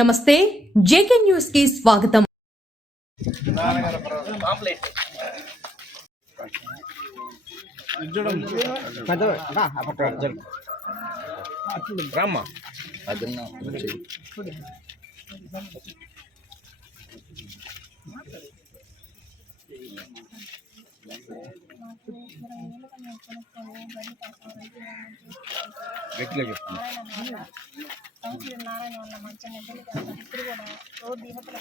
నమస్తే JK news కి స్వాగతం. నారాయణ ఉన్న మంచిగా ఇప్పుడు కూడా రోడ్డు యువతల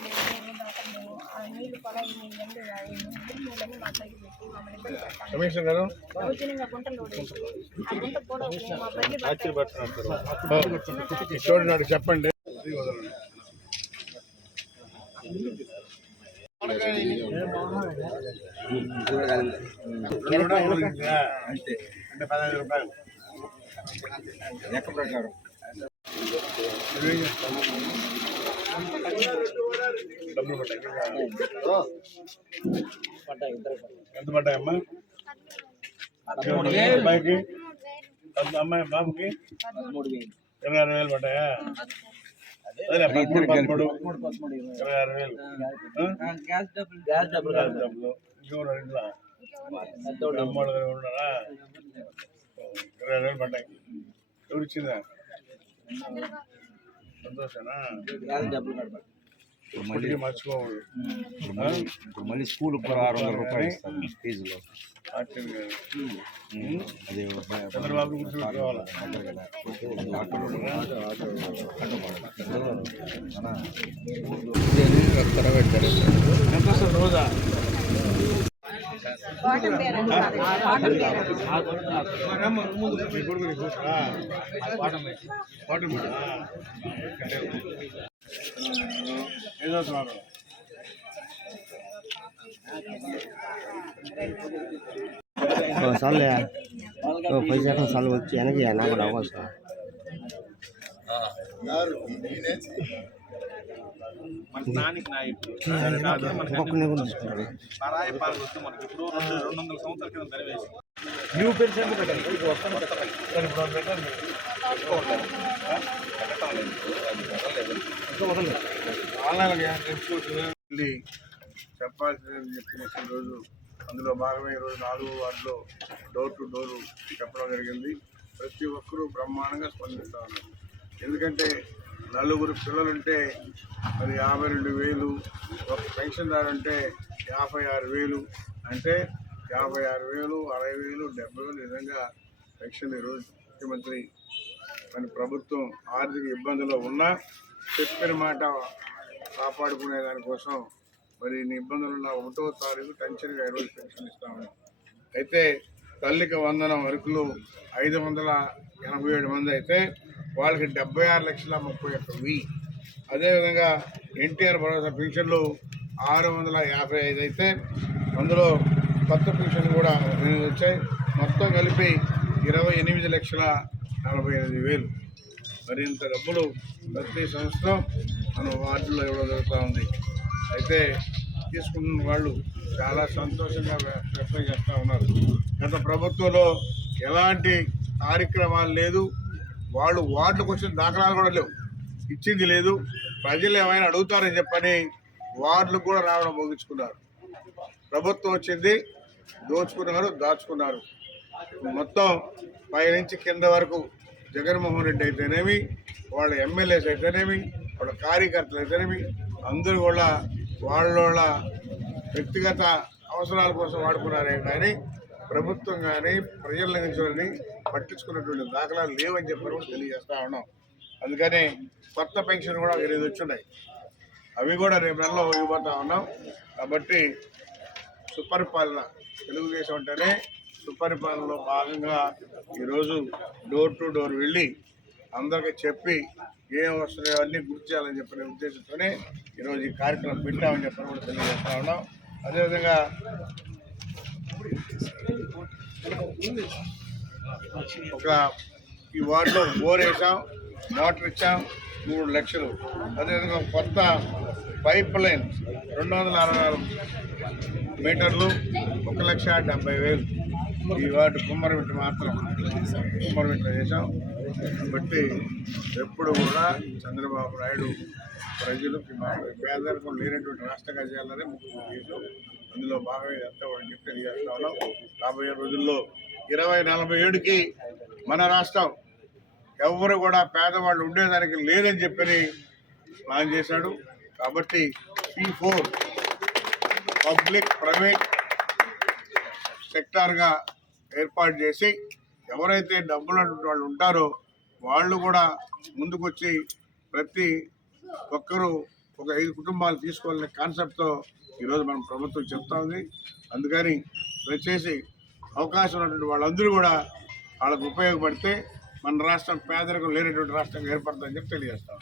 నీళ్ళు కూడా నీళ్ళని మా పైకి పెట్టి మమ్మల్ని ఇబ్బంది పెట్టాలి. రోజునిగా గుంటలు ఆ గుంట కూడా మా పైకి చూడండి చెప్పండి. అంటే 15 రూపాయలు లెక్క ప్రకారం డబ్బులు పడ్డాయి. ఎంత పడ్డాయమ్మా? అబ్బాయికి అమ్మాయి బాబుకి 26,000 పడ్డాయా? 26,000 డబ్బులు ఇంకెవరు ఇంట్లో అమ్మోడు ఉన్నారా? 26,000 పడ్డాయి. ఎవరు ఇచ్చిందా? సంతోషనా? మర్చిపోకూడదు. ఇప్పుడు మళ్ళీ స్కూల్ 600 రూపాయలు ఇస్తాను ఫీజులో. చంద్రబాబు గుర్తుపెట్టుకోవాలి. ఎంత వస్తుంది రోజా? ఏదో साल पैसा का साल चैन की है ना बड़ा उसका న్యూ పెన్షన్ చెప్పాల్సింది చెప్పిన రోజు అందులో భాగమే ఈరోజు 4వ వార్డులో డోర్ టు డోర్ చెప్పడం జరిగింది. ప్రతి ఒక్కరూ బ్రహ్మాండంగా స్పందిస్తూ ఉన్నారు. ఎందుకంటే 4 పిల్లలుంటే మరి 52,000, ఒక పెన్షన్దారు ఉంటే 56,000, అంటే 56,000, 60,000, 70,000 విధంగా పెన్షన్ ఈరోజు ముఖ్యమంత్రి మన ప్రభుత్వం ఆర్థిక ఇబ్బందుల్లో ఉన్నా చెప్పిన మాట కాపాడుకునే దానికోసం మరి ఇబ్బందులు ఉన్న 1వ తారీఖు టెన్షన్గా ఈరోజు పెన్షన్ ఇస్తాము. అయితే తల్లికి వందనం అరకులు 587 మంది అయితే వాళ్ళకి 76,31,000. అదేవిధంగా ఎన్టీఆర్ భరోసా పెన్షన్లు 655 అయితే అందులో కొత్త పెన్షన్ కూడా 8 వచ్చాయి. మొత్తం కలిపి 28,48,000. మరి ఇంత డబ్బులు ప్రతి సంవత్సరం మన వార్డులో ఇవ్వడం జరుగుతూ ఉంది. అయితే తీసుకున్న వాళ్ళు చాలా సంతోషంగా వ్యక్తం చేస్తూ ఉన్నారు. గత ప్రభుత్వంలో ఎలాంటి కార్యక్రమాలు లేదు, వాళ్ళు వార్డులకు వచ్చిన దాఖలాలు కూడా లేవు, ఇచ్చింది లేదు. ప్రజలు ఏమైనా అడుగుతారని చెప్పని వార్డులకు కూడా రావడం ముగించుకున్నారు. ప్రభుత్వం వచ్చింది, దోచుకున్నారు, దాచుకున్నారు. మొత్తం పై నుంచి కింద వరకు జగన్మోహన్ రెడ్డి అయితేనేమి, వాళ్ళ ఎమ్మెల్యేస్ అయితేనేమి, వాళ్ళ కార్యకర్తలు అయితేనేమి, అందరూ కూడా వాళ్ళ వ్యక్తిగత అవసరాల కోసం వాడుకున్నారే కానీ ప్రభుత్వం కానీ ప్రజల నుంచి పట్టించుకున్నటువంటి దాఖలాలు లేవని చెప్పి కూడా తెలియజేస్తూ ఉన్నాం. అందుకని కొత్త పెన్షన్ కూడా 8 వచ్చున్నాయి. అవి కూడా రేపు నెలలో ఇవ్వబోతూ ఉన్నాం. కాబట్టి సుపరిపాలన, తెలుగుదేశం అంటేనే సుపరిపాలనలో భాగంగా ఈరోజు డోర్ టు డోర్ వెళ్ళి అందరికీ చెప్పి ఏం వస్తున్నాయో అన్నీ గుర్తు చేయాలని చెప్పిన ఉద్దేశంతోనే ఈరోజు ఈ కార్యక్రమం పెట్టామని చెప్పని కూడా తెలియజేస్తూ ఉన్నాం. అదేవిధంగా ఈ వార్డులో బోర్ వేసాం, మోటార్ ఇచ్చాం 3 లక్షలు. అదేవిధంగా కొత్త పైప్ లైన్ 264 మీటర్లు 1,70,000. ఈ వాటి కుమ్మరమిట్ట మాత్రం కుమ్మరమిట్ట చేశాం. కాబట్టి ఎప్పుడు కూడా చంద్రబాబు నాయుడు ప్రజలకు పేదరికం లేనటువంటి రాష్ట్రంగా చేయాలని ముఖ్య ఉద్దేశం. అందులో భాగంగా ఇదంతా వాళ్ళని చెప్పి తెలియజేస్తా ఉన్నాం. రాబోయే రోజుల్లో 2047కి మన రాష్ట్రం ఎవరు కూడా పేదవాళ్ళు ఉండేదానికి లేదని చెప్పని ప్లాన్ చేశాడు. కాబట్టి P4 పబ్లిక్ ప్రైవేట్ సెక్టార్గా ఏర్పాటు చేసి ఎవరైతే డబ్బులు వాళ్ళు ఉంటారో వాళ్ళు కూడా ముందుకొచ్చి ప్రతి ఒక్కరూ ఒక 5 కుటుంబాలు తీసుకోవాలనే కాన్సెప్ట్తో ఈరోజు మన ప్రభుత్వం చెప్తా ఉంది. అందుకని దయచేసి అవకాశం ఉన్నటువంటి వాళ్ళందరూ కూడా వాళ్ళకు ఉపయోగపడితే మన రాష్ట్రం పేదరికం లేనటువంటి రాష్ట్రంగా ఏర్పడుతుందని చెప్పి తెలియజేస్తాం.